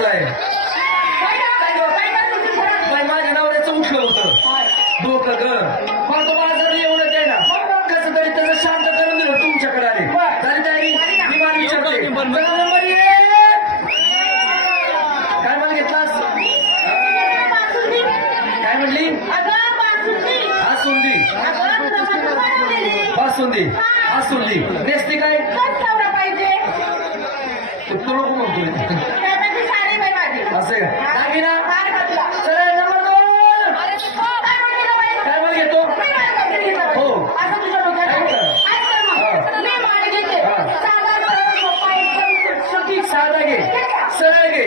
घातलाय माझ्या नवऱ्याचं उठलं होतं. डोकं घर जर एवढं द्यायला. कसं तरी शांत करून तुमच्याकडे आले. झाली तयारी? मी काय मला घेतलास काय म्हटली नेसती काय? सरळ घे